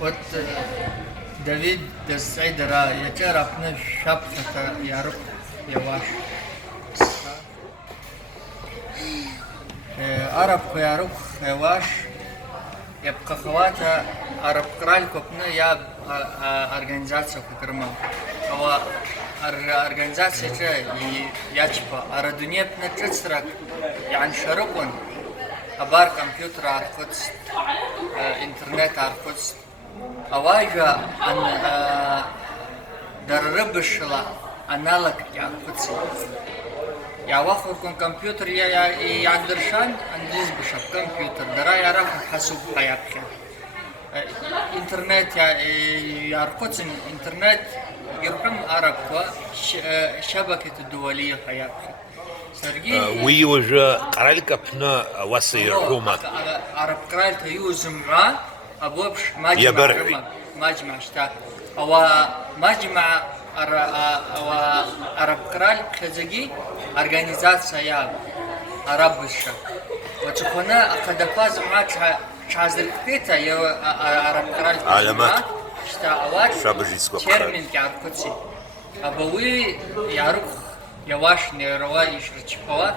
وت دافيد السعيد را يجرب نشبخة يعرف يواش عرب يعرف يواش يبقى خواته عرب قرال كوبنا يا организация كرما أو организация يجبا أردنيا بنتشرك يعني شرقون أبار كمبيوتر عرفت إنترنت عرفت أواجه أن دربش لا أنالك عرفت يا واخر كون كمبيوتر يا عندرشان أنديز بشر كمبيوتر درا يعرف حاسوب حياتك إنترنت يا عرفت إنترنت يرقم عرب شبكة الدولية حياتك وي وجه قرالك بنا وصي روما عرب قرال تيوز مع أبوبش ماجمع شتا أو ماجمع أو عرب قرال خزجي организация يا عرب الشا وتكونا أقدفاز مع شازل كتيتا يا عرب قرال علامات شتا أوات شابجيسكو تيرمين كعرفتي أبوي يعرف يواش نيرواي يشرتشوا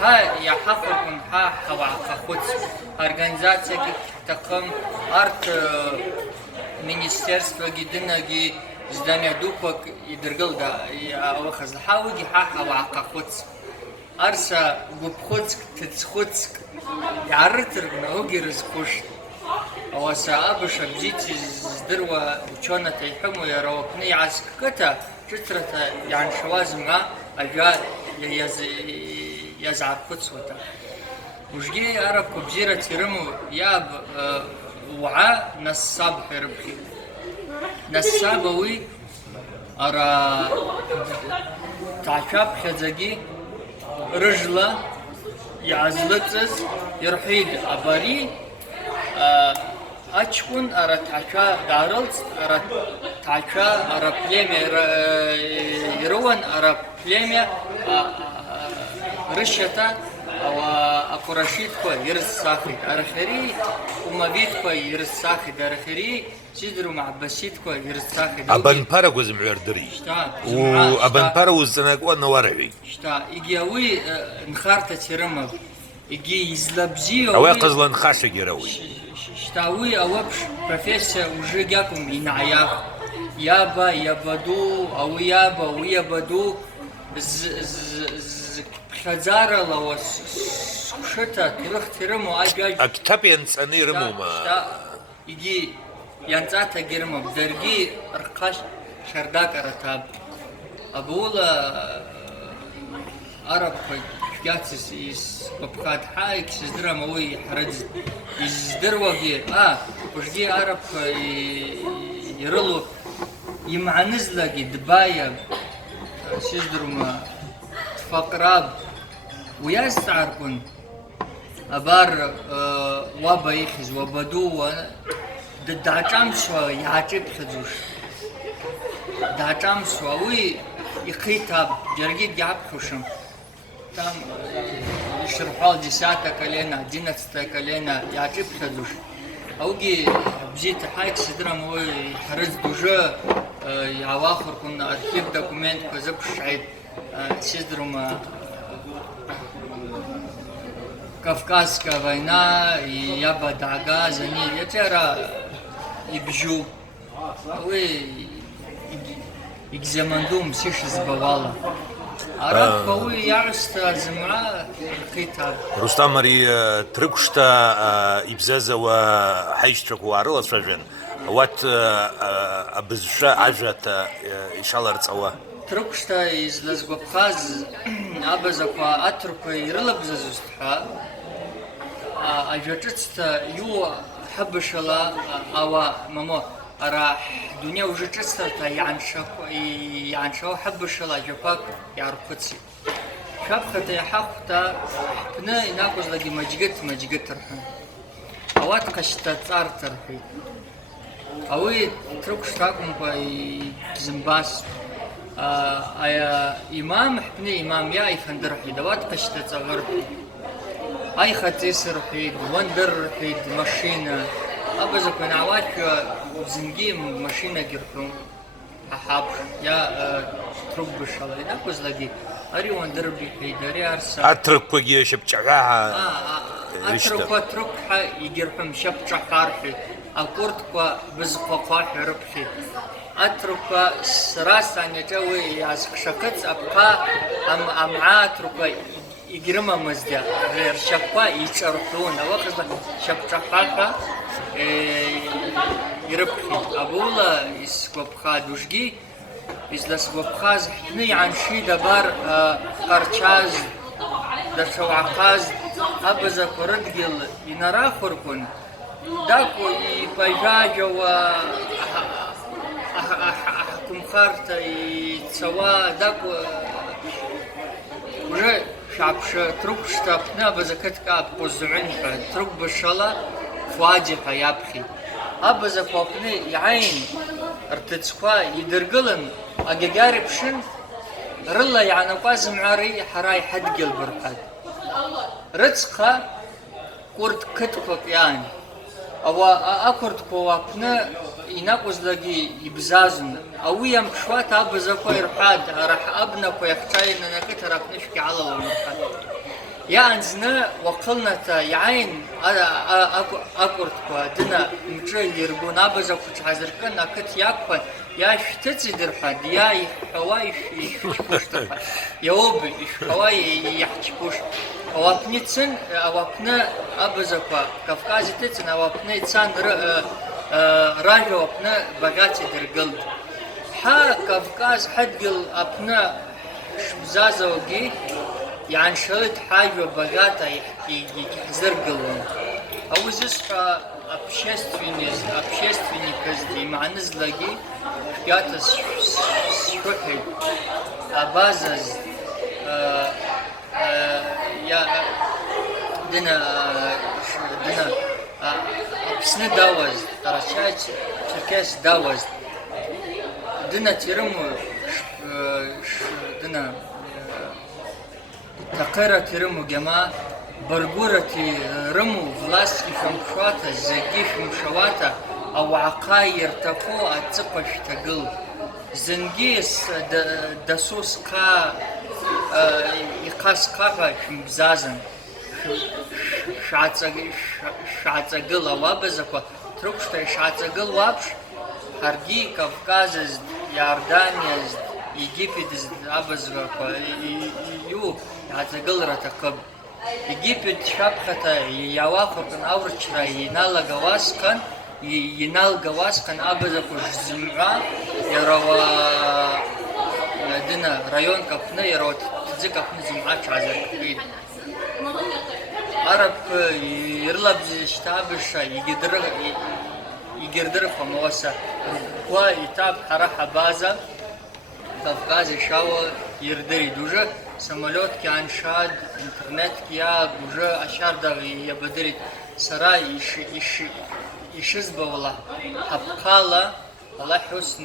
ها يا حقكم ها حوا خود организация تقوم арт министерство гиднаги здание дупок идергал да я вахаз хауги ха حوا خود арса губхоцк тцхоцк яртер ноги разкош awasaabash bziti zdirwa uchona tayhamu yarawkni askata جترة يعني شوازمها أجا يزعب قدسوتا وشجي أرب كبزيرة ترمو ياب وعاء نصاب حربكي نصابوي أرى تعشاب خزاجي رجلة يعزلتز يرحيد أباري أشكون أرى تعشا دارلز أرى تعشا أرى بليمة يروان أرى بليمة رشتا أو أقرشيد كوا يرز ساخي أرى خيري وما بيت كوا يرز ساخي أرى خيري سيدرو مع بسيط كوا يرز ساخي أبان بارا وز معردري وأبان بارا وز ناقوا نوارعي شتا إجياوي نخارتا تيرمب إجي يزلبزي أو يقزلن خاشة جراوي شتاوي أوبش بروفيسور وجي جاكم ينعياف يابا يابدو أو يابا ويابدو خزارة لو شتا تروح ترمو أجاج أكتب ينساني رمو ما يجي ينزعت جرمو بدرجي رقاش شرداك رتاب أبولا عرب جاتس يس ببقات حايك سدرا موي حرز يزدروجي وشجي عرب يرلو يمعنزلقي دبايا سدرو ما فقراب ويستعرفون أبار وابا يخز وبدو دعجام سوا يعجب خزوش دعجام سوا وي يخيتاب جرجيت يعب خوشم там يشرحوا دي ساعة كلينا دينة كلينا يعجب خدوش أوجي بزيت حاجة سدرا موي حرز دوجا يعواخر كنا أركيب دوكومنت كذب شعيب سدرا ما كافكاسكا وينا يابا دعجا زني يترى يبجو وي يجزمندوم سيش زبوالا عرب قوي يعرست زمعة القيتها رستم مري تركشتا إبزازة وحيشتك وعرض سجن وات أبزشا عجت إن شاء الله رتصوا تركشتا يزلز بقاز أبزقوا أترك يرلب زوجتها أجتست يو حبش الله أو ماما راح دنيا وجتستها يعني شو حبش الله جباك يعرف قدسي شبخة يحقتا بنا يناقض لقي مجقت رحم أوات قشتا صار ترحي أوي تركشتاكم باي زنباس أيا إمام حبني إمام يا يفندرحي دوات قشتا تصغر أي ختيس رحيد وندر رحيد مشينا أبز كنا عواش زنجي ماشينة جرحون أحب يا ترب بالشغلة ناكوز لقي أري وندربي هيداري أرسل اترك وجي شبشعها أترك يجرحهم شبشة قارحي أكورتك بزق قاح ربحي أترك سراس عن يجوي يعزق شكت أبقى أم أترك يجرم مزدا غير شقة يتصرفون وقت شبشة قارحة يربحي أبولا يسقبخا دوشجي إذا سقبخا زحني عن شي دبار قرشاز دشوا عقاز أبزا كردجل ينرا خركون داكو يبايجاج و أحكم خارطة يتسوا داكو وجه شعبش تروك شتابنا بزكتك أبقوزعين تروك بالشلا فواجه يابخي أبزا كوبني يعين ارتدسكوا يدرقلن أجاجاري بشن رلا يعني قاز معاري حراي حد قلب رحد رزقها كرد كتبك يعني أو أكرد كوابنا ينقص لقي يبزازن أو يوم شوات أبزا كوي رحاد راح أبنا كوي يختاين أنا كتر نشكي على المرحاد يا أنزنا وقلنا تا يعين أكرد كوا دنا مجري يرقون أبزا كوش عزركن أكت ياكفن يا شتتي درحاد يا يحواي يشكوش درحاد يا أوب يحواي يحكوش أوابنيتسن أوابنا أبزكوا كافكازي تتسن أوابنا تسان راجو أوابنا بغاتي درقلد حا كافكاز حدقل أبنا شبزازة وقي يعني شريط حاجة بغاتا يحزرقلون أو زيسفا أبشيستفيني كزدي مع نزلقي حكاية شوحي أبازز يا دنا بسنة داوز ترى شركاس داوز دنا تيرمو دنا تقرا تيرمو جماعة برجورة رمو فلاسكي فمشواتا زكي فمشواتا أو عقاير تقو أتقش تقل زنجيس دسوس قا يقاس قاقا شمبزازن شعتقل وابزكو تركشتا شعتقل وابش هرجي كافكازز ياردانيز يجيبيدز أبزكو يو يعتقل رتقب يجيبيد شابختا يواخرتن أورشرا ينال جواسكن ينال جواسكن أبزكو زمعة يروا دنا ريون كفنا يروت تزي كفنا زمعات عزر كفيد عرب يرلب زيشتابش يقدر فموسى ويتاب حرحة بازا كافكازي شاو يردري دوجة سمالوت كان شاد انترنت كيا دوجة أشار دا يبدري سراي يشزبه والله حبقالا الله حسن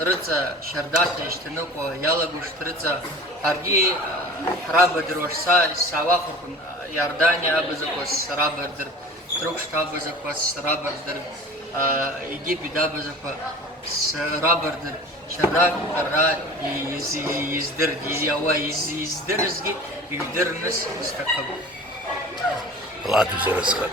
رزا شردات يشتنوكو يالغوش رزا هرجي حرابة دروشسا سواخركم ياردانيا أبزكو سرابر در تروكشتا أبزكو سرابر در يجيب دا أبزكو سرابر در شردات را يزدر يزدر يزدر نس مستقبل الله تجزي رزقك